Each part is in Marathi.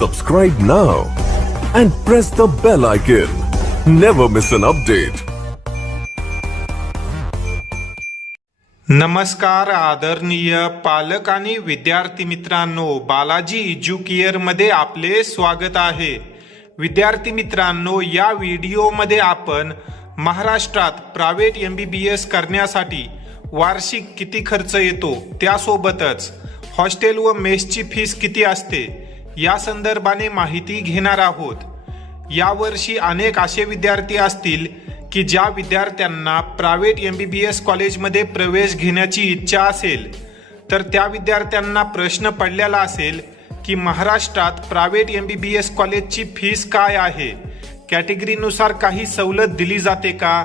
Subscribe now and press the bell icon. Never miss an update. नमस्कार आदरणीय पालक आणि विद्यार्थी मित्रांनो, बालाजी एज्युकेअर मध्ये आपले स्वागत आहे। विद्यार्थी मित्रांनो, या व्हिडिओमध्ये आपण महाराष्ट्रात प्रायव्हेट MBBS करण्यासाठी वार्षिक किती खर्च येतो, त्यासोबतच हॉस्टेल व मेसची फीस किती असते या संदर्भाने माहिती घेणार आहोत। यावर्षी अनेक असे विद्यार्थी असतील की ज्या विद्यार्थ्यांना प्रायव्हेट MBBS कॉलेजमध्ये प्रवेश घेण्याची इच्छा असेल, तर त्या विद्यार्थ्यांना प्रश्न पडलेला असेल की महाराष्ट्रात प्रायव्हेट MBBS कॉलेजची फीस काय आहे, कॅटेगरीनुसार काही सवलत दिली जाते का,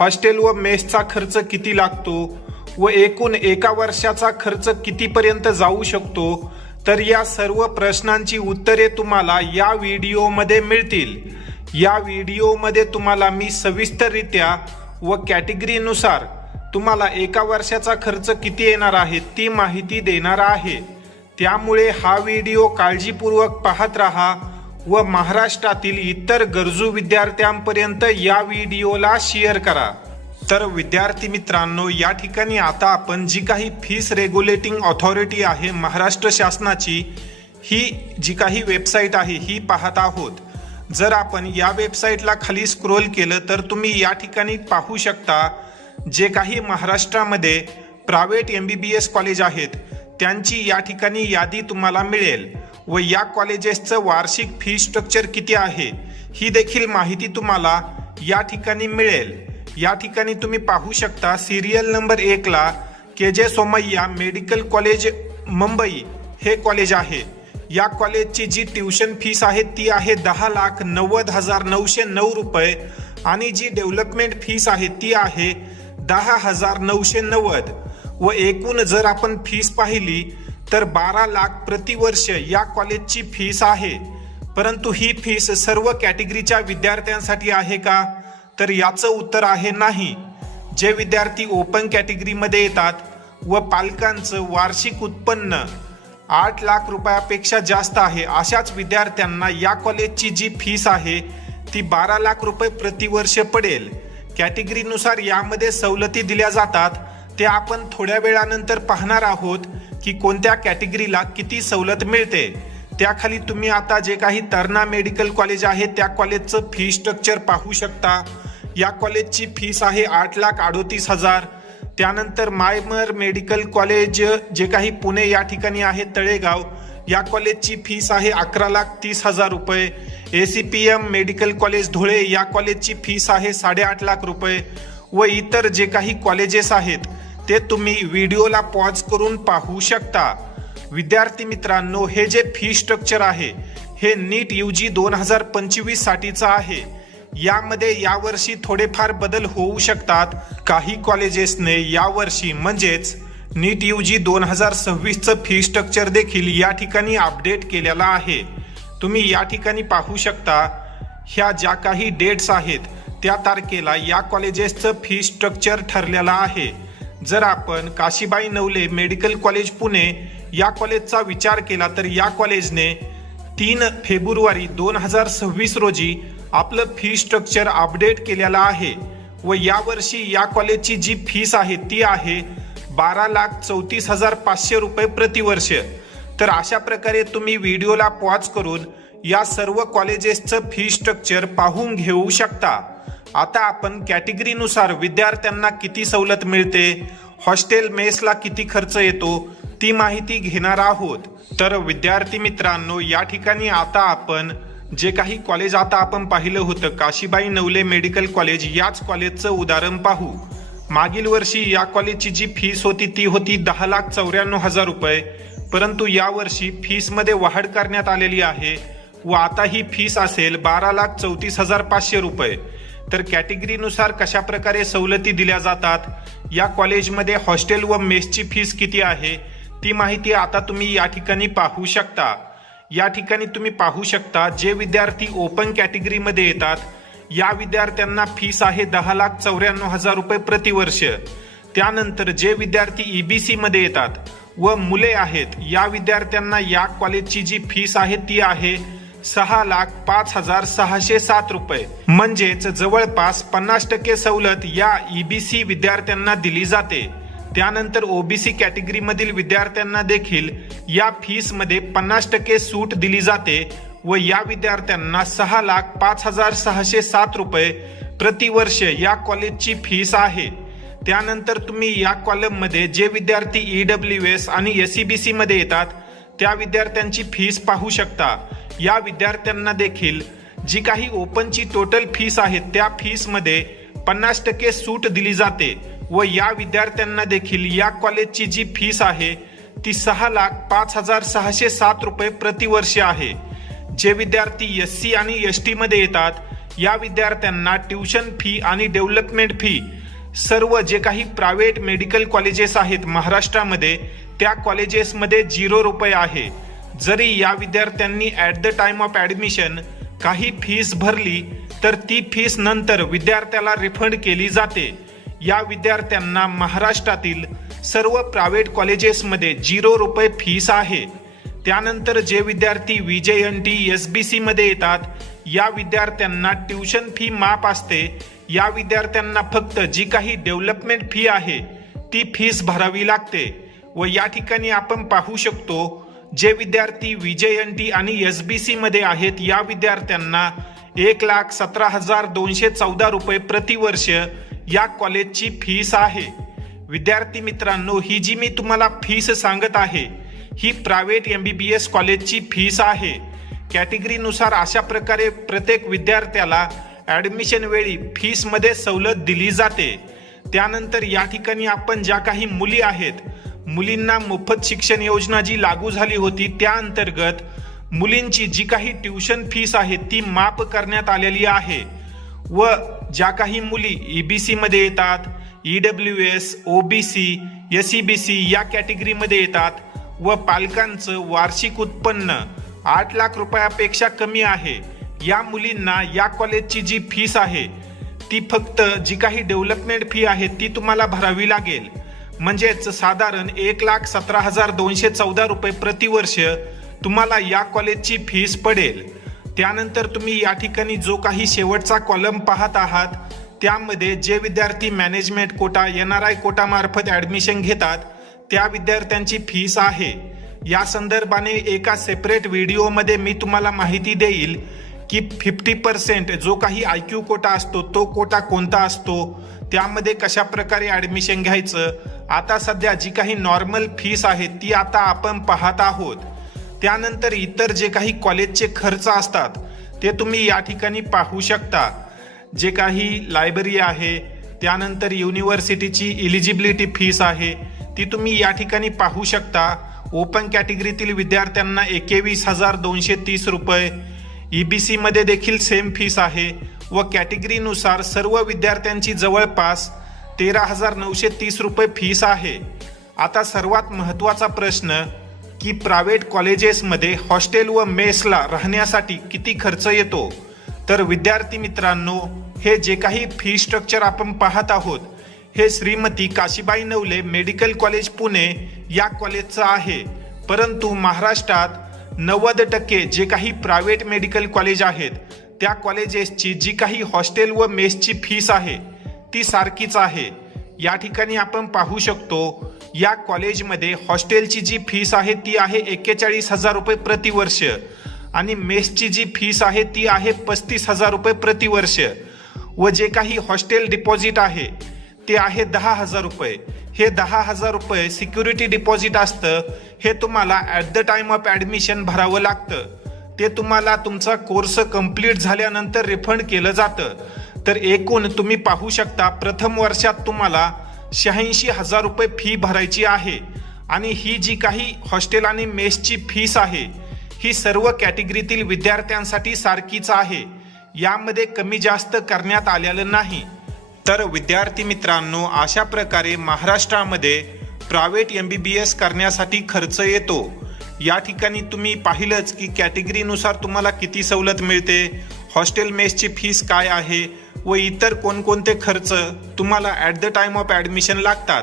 हॉस्टेल व मेसचा खर्च किती लागतो व एकूण एका वर्षाचा खर्च कितीपर्यंत जाऊ शकतो। तर या सर्व प्रश्नांची उत्तरे तुम्हाला या व्हिडिओमध्ये मिळतील। या व्हिडिओमध्ये तुम्हाला मी सविस्तररित्या व कॅटेगरीनुसार तुम्हाला एका वर्षाचा खर्च किती येणार आहे ती माहिती देणार आहे। त्यामुळे हा व्हिडिओ काळजीपूर्वक पाहत राहा व महाराष्ट्रातील इतर गरजू विद्यार्थ्यांपर्यंत या व्हिडिओला शेअर करा। तर विद्यार्थी मित्रांनो, या ठिकाणी आता आपण जी काही फीस रेग्युलेटिंग ऑथॉरिटी आहे महाराष्ट्र शासनाची, ही जी काही वेबसाईट आहे ही पाहत आहोत। जर आपण या वेबसाईटला खाली स्क्रोल केलं तर तुम्ही या ठिकाणी पाहू शकता जे काही महाराष्ट्रामध्ये प्रायव्हेट MBBS कॉलेज आहेत त्यांची या ठिकाणी यादी तुम्हाला मिळेल व या कॉलेजेसचं वार्षिक फी स्ट्रक्चर किती आहे ही देखील माहिती तुम्हाला या ठिकाणी मिळेल। या ठिकाणी तुम्ही पाहू शकता सिरियल नंबर 1 ला KJ Somaiya medical college Mumbai हे कॉलेज आहे। या कॉलेजची जी ट्युशन फीस आहे ती आहे 10,90,909 रुपये आणि जी डेव्हलपमेंट फीस आहे ती आहे 10,990 व एकूण जर आपण फीस पाहिली तर 12 लाख प्रतिवर्ष या कॉलेजची फीस आहे। परंतु ही फीस सर्व कॅटेगरीच्या विद्यार्थ्यांसाठी आहे का, तर याचं उत्तर आहे नाही। जे विद्यार्थी ओपन कॅटेगरीमध्ये येतात व पालकांचं वार्षिक उत्पन्न 8 लाख रुपयापेक्षा जास्त आहे अशाच विद्यार्थ्यांना या कॉलेजची जी फीस आहे ती 12 लाख रुपये प्रतिवर्ष पडेल। कॅटेगरीनुसार यामध्ये सवलती दिल्या जातात, ते आपण थोड्या वेळानंतर पाहणार आहोत की कोणत्या कॅटेगरीला किती सवलत मिळते। त्याखाली तुम्ही आता जे काही तरणा मेडिकल कॉलेज आहे त्या कॉलेजचं फी स्ट्रक्चर पाहू शकता। या कॉलेजची फीस आहे 8,38,000। त्यानंतर मायमर मेडिकल कॉलेज जे काही पुणे या ठिकाणी आहे तळेगाव, या कॉलेजची फीस आहे 11,30,000 रुपये। ACPM मेडिकल कॉलेज धुळे या कॉलेजची फीस आहे 8.5 लाख रुपये व इतर जे काही कॉलेजेस आहेत ते तुम्ही व्हिडिओला पॉज करून पाहू शकता। विद्यार्थी मित्रांनो, हे जे फी स्ट्रक्चर आहे हे नीट UG 2025 साठीचं आहे। यामध्ये यावर्षी थोडेफार बदल होऊ शकतात। काही कॉलेजेसने यावर्षी म्हणजेच नीट UG 2026चं फी स्ट्रक्चर देखील या ठिकाणी अपडेट केलेला आहे। तुम्ही या ठिकाणी पाहू शकता ह्या ज्या काही डेट्स आहेत त्या तारखेला या कॉलेजेसचं फी स्ट्रक्चर ठरलेलं आहे। जर आपण काशीबाई नवले मेडिकल कॉलेज पुणे या कॉलेजचा विचार केला तर या कॉलेजने 3 फेब्रुवारी 2026 रोजी आपलं फी स्ट्रक्चर अपडेट केलेलं आहे व यावर्षी या कॉलेजची जी फीस आहे ती आहे 12,34,500 रुपये प्रतिवर्ष। तर अशा प्रकारे तुम्ही व्हिडिओला पॉज करून या सर्व कॉलेजेसचं फी स्ट्रक्चर पाहून घेऊ शकता। आता आपण कॅटेगरीनुसार विद्यार्थ्यांना किती सवलत मिळते, हॉस्टेल मेसला किती खर्च येतो ती माहिती घेणार आहोत। तर विद्यार्थी मित्रांनो, या ठिकाणी आता आपण जे काही कॉलेज आता आपण पाहिलं होतं काशीबाई नवले मेडिकल कॉलेज, याच कॉलेजचं उदाहरण पाहू। मागील वर्षी या कॉलेजची जी फीस होती ती होती 10,94,000 रुपये, परंतु यावर्षी फीसमध्ये वाढ करण्यात आलेली आहे व आता ही फीस असेल 12,34,500 रुपये। तर कॅटेगरीनुसार कशा प्रकारे सवलती दिल्या जातात, या कॉलेजमध्ये हॉस्टेल व मेसची फीस किती आहे ती माहिती आता तुम्ही या ठिकाणी पाहू शकता। या ठिकाणी तुम्ही पाहू शकता जे विद्यार्थी ओपन कॅटेगरीमध्ये येतात या विद्यार्थ्यांना फीस आहे 10,94,000 रुपये प्रतिवर्ष। त्यानंतर जे विद्यार्थी EBC मध्ये येतात व मुले आहेत या विद्यार्थ्यांना या कॉलेजची जी फीस आहे ती आहे 6,05,607 रुपये, म्हणजेच जवळपास 50% सवलत या EBC विद्यार्थ्यांना दिली जाते। त्यानंतर OBC कॅटेगरी मधील विद्यार्थ्यांना देखील या फीस मध्ये 50% सूट दिली जाते व या विद्यार्थ्यांना 6,05,607 रुपये प्रतिवर्ष या कॉलेजची फीस आहे। त्यानंतर तुम्ही या कॉलम मध्ये जे विद्यार्थी EWS आणि SEBC मध्ये येतात त्या विद्यार्थ्यांची फीस पाहू शकता। या विद्यार्थ्यांना देखील जी काही ओपनची टोटल फीस आहे त्या फीस मध्ये 50% सूट दिली जाते व या विद्यार्थ्यांना देखील या कॉलेजची जी फीस आहे ती 6,05,607 रुपये प्रतिवर्ष आहे। जे विद्यार्थी SC आणि ST मध्ये येतात या विद्यार्थ्यांना ट्युशन फी आणि डेव्हलपमेंट फी सर्व जे काही प्रायव्हेट मेडिकल कॉलेजेस आहेत महाराष्ट्रामध्ये त्या कॉलेजेसमध्ये 0 रुपये आहे। जरी या विद्यार्थ्यांनी at the time of admission काही फीस भरली तर ती फीस नंतर विद्यार्थ्याला रिफंड केली जाते। या विद्यार्थ्यांना महाराष्ट्रातील सर्व प्रायव्हेट कॉलेजेसमध्ये 0 रुपये फीस आहे। त्यानंतर जे विद्यार्थी VJNT SBC मध्ये येतात या विद्यार्थ्यांना ट्युशन फी माफ असते। या विद्यार्थ्यांना फक्त जी काही डेव्हलपमेंट फी आहे ती फीस भरावी लागते व या ठिकाणी आपण पाहू शकतो जे विद्यार्थी VJNT आणि SBC मध्ये आहेत या विद्यार्थ्यांना 1,17,214 रुपये प्रतिवर्ष या कॉलेजची फीस आहे। विद्यार्थी मित्रांनो, ही जी मी तुम्हाला फीस सांगत आहे ही प्रायव्हेट MBBS कॉलेजची फीस आहे। कॅटेगरीनुसार अशा प्रकारे प्रत्येक विद्यार्थ्याला ॲडमिशन वेळी फीस मध्ये सवलत दिली जाते। त्यानंतर या ठिकाणी आपण ज्या काही मुली आहेत मुलींना मोफत शिक्षण योजना जी लागू झाली होती त्या अंतर्गत मुलींची जी काही ट्युशन फीस आहे ती माफ करण्यात आलेली आहे व ज्या काही मुली EBC मध्ये येतात EWS OBC SEBC या कॅटेगरीमध्ये येतात व पालकांचं वार्षिक उत्पन्न 8 लाख रुपयापेक्षा कमी आहे या मुलींना या कॉलेजची जी फीस आहे ती फक्त जी काही डेव्हलपमेंट फी आहे ती तुम्हाला भरावी लागेल, म्हणजेच साधारण 1,17,214 रुपये प्रतिवर्ष तुम्हाला या कॉलेजची फीस पडेल। त्यानंतर तुम्ही या ठिकाणी जो काही शेवटचा कॉलम पाहत आहात त्यामध्ये जे विद्यार्थी मॅनेजमेंट कोटा NRI कोटा मार्फत ॲडमिशन घेतात त्या विद्यार्थ्यांची फीस आहे। या संदर्भाने एका सेपरेट व्हिडिओमध्ये मी तुम्हाला माहिती देईल की 50% जो काही IQ कोटा असतो तो कोटा कोणता असतो, त्यामध्ये कशा प्रकारे ॲडमिशन घ्यायचं। आता सध्या जी काही नॉर्मल फीस आहे ती आता आपण पाहत आहोत। त्यानंतर इतर जे काही कॉलेजचे खर्च असतात ते तुम्ही या ठिकाणी पाहू शकता। जे काही लायब्ररी आहे, त्यानंतर युनिव्हर्सिटीची इलिजिबिलिटी फीस आहे ती तुम्ही या ठिकाणी पाहू शकता। ओपन कॅटेगरीतील विद्यार्थ्यांना 21,230 रुपये, EBC मध्ये देखील सेम फीस आहे व कॅटेगरीनुसार सर्व विद्यार्थ्यांची जवळपास 13,930 रुपये फीस आहे। आता सर्वात महत्त्वाचा प्रश्न की प्रायव्हेट कॉलेजेसमध्ये हॉस्टेल व मेसला राहण्यासाठी किती खर्च येतो। तर विद्यार्थी मित्रांनो, हे जे काही फी स्ट्रक्चर आपण पाहत आहोत हे श्रीमती काशीबाई नवले मेडिकल कॉलेज पुणे या कॉलेजचं आहे। परंतु महाराष्ट्रात 90% जे काही प्रायव्हेट मेडिकल कॉलेज आहेत त्या कॉलेजेसची जी काही हॉस्टेल व मेसची फीस आहे ती सारखीच आहे। या ठिकाणी आपण पाहू शकतो या कॉलेजमध्ये हॉस्टेलची जी फीस आहे ती आहे 41,000 रुपये प्रतिवर्ष आणि मेसची जी फीस आहे ती आहे 35,000 रुपये प्रतिवर्ष व जे काही हॉस्टेल डिपॉझिट आहे ते आहे 10,000 रुपये। हे 10,000 रुपये सिक्युरिटी डिपॉझिट असतं, हे तुम्हाला at the time of admission भरावं लागतं। ते तुम्हाला तुमचा कोर्स कंप्लीट झाल्यानंतर रिफंड केलं जातं। तर एकूण तुम्ही पाहू शकता प्रथम वर्षात तुम्हाला 86,000 रुपये फी भरायची आहे आणि ही जी काही हॉस्टेल आणि मेसची फीस आहे ही सर्व कॅटेगरीतील विद्यार्थ्यांसाठी सारखीच आहे, यामध्ये कमी जास्त करण्यात आलेलं नाही। तर विद्यार्थी मित्रांनो, अशा प्रकारे महाराष्ट्रामध्ये प्रायव्हेट MBBS करण्यासाठी खर्च येतो। या ठिकाणी तुम्ही पाहिलंच की कॅटेगरीनुसार तुम्हाला किती सवलत मिळते, हॉस्टेल मेसची फीस काय आहे व इतर कोणकोणते खर्च तुम्हाला at the time of admission लागतात।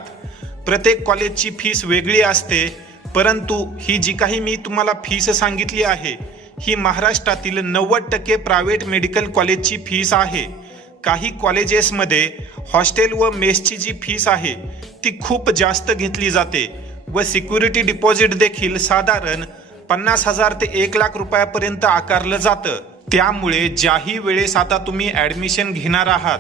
प्रत्येक कॉलेजची फीस वेगळी असते, परंतु ही जी काही मी तुम्हाला फीस सांगितली आहे ही महाराष्ट्रातील 90% प्रायव्हेट मेडिकल कॉलेजची फीस आहे. काही कॉलेजेसमध्ये हॉस्टेल व मेसची जी फीस आहे ती खूप जास्त घेतली जाते व सिक्युरिटी डिपॉझिट देखील साधारण 50,000 ते 1,00,000 रुपयापर्यंत आकारलं जातं. त्यामुळे ज्याही वेळेस आता तुम्ही ॲडमिशन घेणार आहात,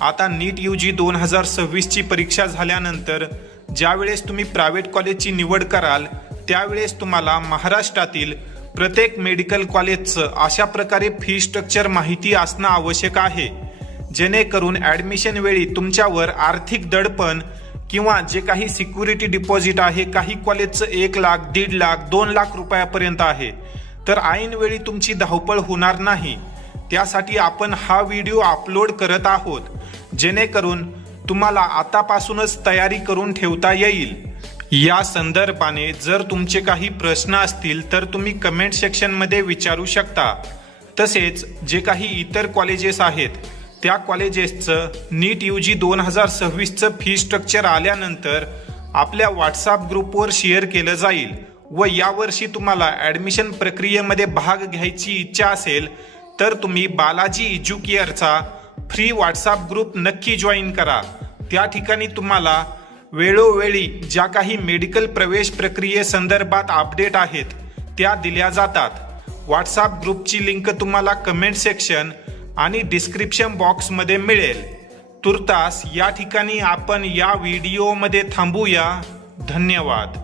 आता नीट UG 2026ची परीक्षा झाल्यानंतर ज्यावेळेस तुम्ही प्रायव्हेट कॉलेजची निवड कराल त्यावेळेस तुम्हाला महाराष्ट्रातील प्रत्येक मेडिकल कॉलेजचं अशा प्रकारे फी स्ट्रक्चर माहिती असणं आवश्यक आहे, जेणेकरून ॲडमिशन वेळी तुमच्यावर आर्थिक दडपण किंवा जे काही सिक्युरिटी डिपॉझिट आहे, काही कॉलेजचं 1,00,000, 1,50,000, 2,00,000 रुपयापर्यंत आहे, तर ऐनवेळी तुमची धावपळ होणार नाही. त्यासाठी आपण हा व्हिडिओ अपलोड करत आहोत, जेणेकरून तुम्हाला आतापासूनच तयारी करून ठेवता येईल. या संदर्भाने जर तुमचे काही प्रश्न असतील तर तुम्ही कमेंट सेक्शनमध्ये विचारू शकता. तसेच जे काही इतर कॉलेजेस आहेत त्या कॉलेजेसचं नीट UG 2026चं फी स्ट्रक्चर आल्यानंतर आपल्या व्हॉट्सॲप ग्रुपवर शेअर केलं जाईल व यावर्षी तुम्हाला ॲडमिशन प्रक्रियेमध्ये भाग घ्यायची इच्छा असेल तर तुम्ही बालाजी एज्युकेअरचा फ्री व्हॉट्सॲप ग्रुप नक्की जॉईन करा. त्या ठिकाणी तुम्हाला वेळोवेळी ज्या काही मेडिकल प्रवेश प्रक्रियेसंदर्भात अपडेट आहेत त्या दिल्या जातात. व्हॉट्सॲप ग्रुपची लिंक तुम्हाला कमेंट सेक्शन आणि डिस्क्रिप्शन बॉक्समध्ये मिळेल. तुर्तास या ठिकाणी आपण या व्हिडिओमध्ये थांबूया. धन्यवाद.